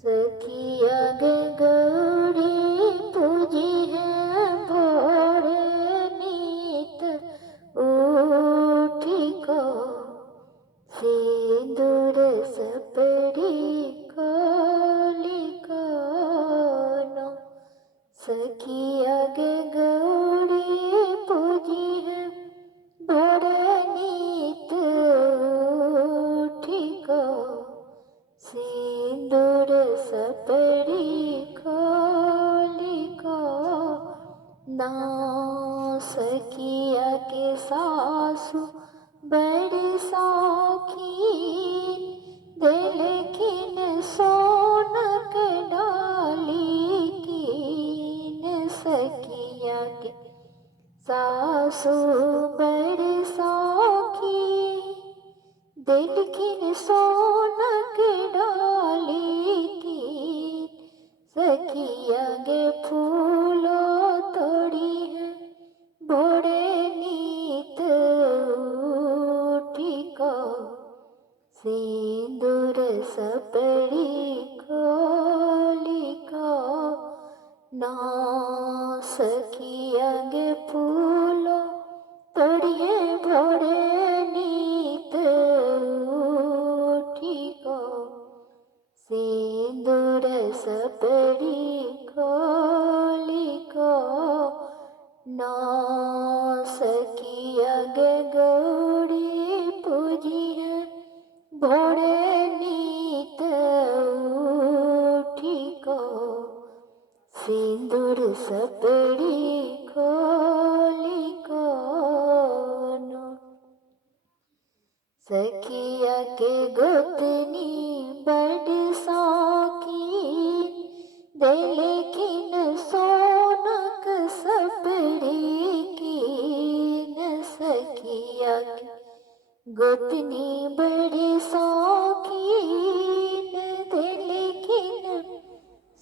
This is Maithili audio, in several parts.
सखिया गे गौरी पूजी है भोर नीत उठी को सिंदूर सपड़ी खोली कोनो। सखिया गे गौरी पूजी है भोर नीत उठी को सिंदूर सपड़ी खोली को ना। सखिया के सासु बड़ी सौखीन देलखिन सोनक डाली कीन। सखिया के सासु बड़ी सौखीन देलखिन सोनक डाली कीन। सखिया गे फूलो तोड़ी है भोरे नीत उठी को सिंदूर सपड़ी खोली को ना। सखिया गे फूलो तोड़िए भोरे नीत उठी को सिंदूर सपड़ी खोली को ना। सखिया गे गौरी पूजी है भोरे नीत उठी को सिंदूर सपड़ी खोली कोनो। सखिया के गोतनी बड़ी सौखीन देलखिन सोनक सपड़ी कीन। सखिया के गोतनी बड़ी सौखीन देलखिन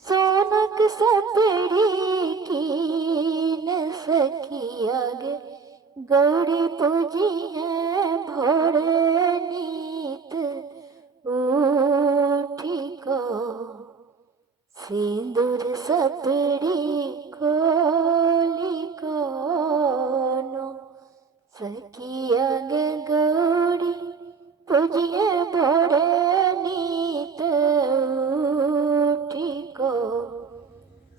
सोनक सपड़ी कीन। सखिया गे गौरी पूजी है भोर नीत उठी को सिंदूर सपड़ी खोली कोनो। सखिया गे गौरी पूजी है भोर नीत उठी को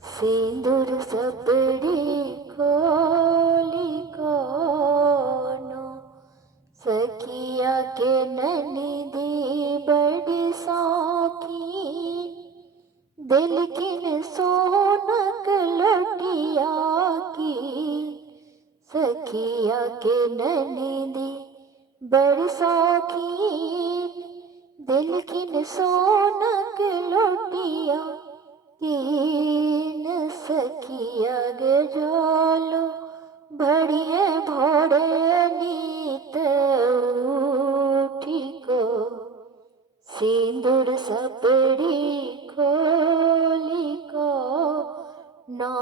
सिंदूर सपड़ी खोली कोनो। सखिया के ननदी बड़ी सौखीन देलखिन सोनक लटिया की। सखिया के ननदी बड़ी सौखीन देलखिन सोनक लटिया कीन। सखिया गे जालो बढ़िए भोरे नीत उठी को सिंदूर सपड़ी खोली को ना।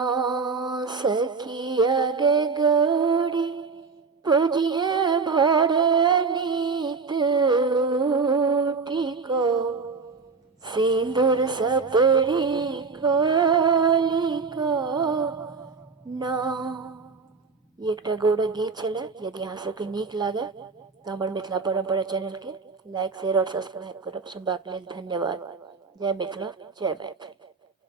सखिया गे गौरी पूजिए भोरे नीत उठी को सिंदूर सपड़ी खोली को ना। एकटा गौड़ गीत चले। यदि अहाँ सबके नीक लागे तो हमर मिथिला परंपरा चैनल के लाइक शेयर और सब्सक्राइब करब। सुनबाक लेल धन्यवाद। जय मिथिला जय मैथिली।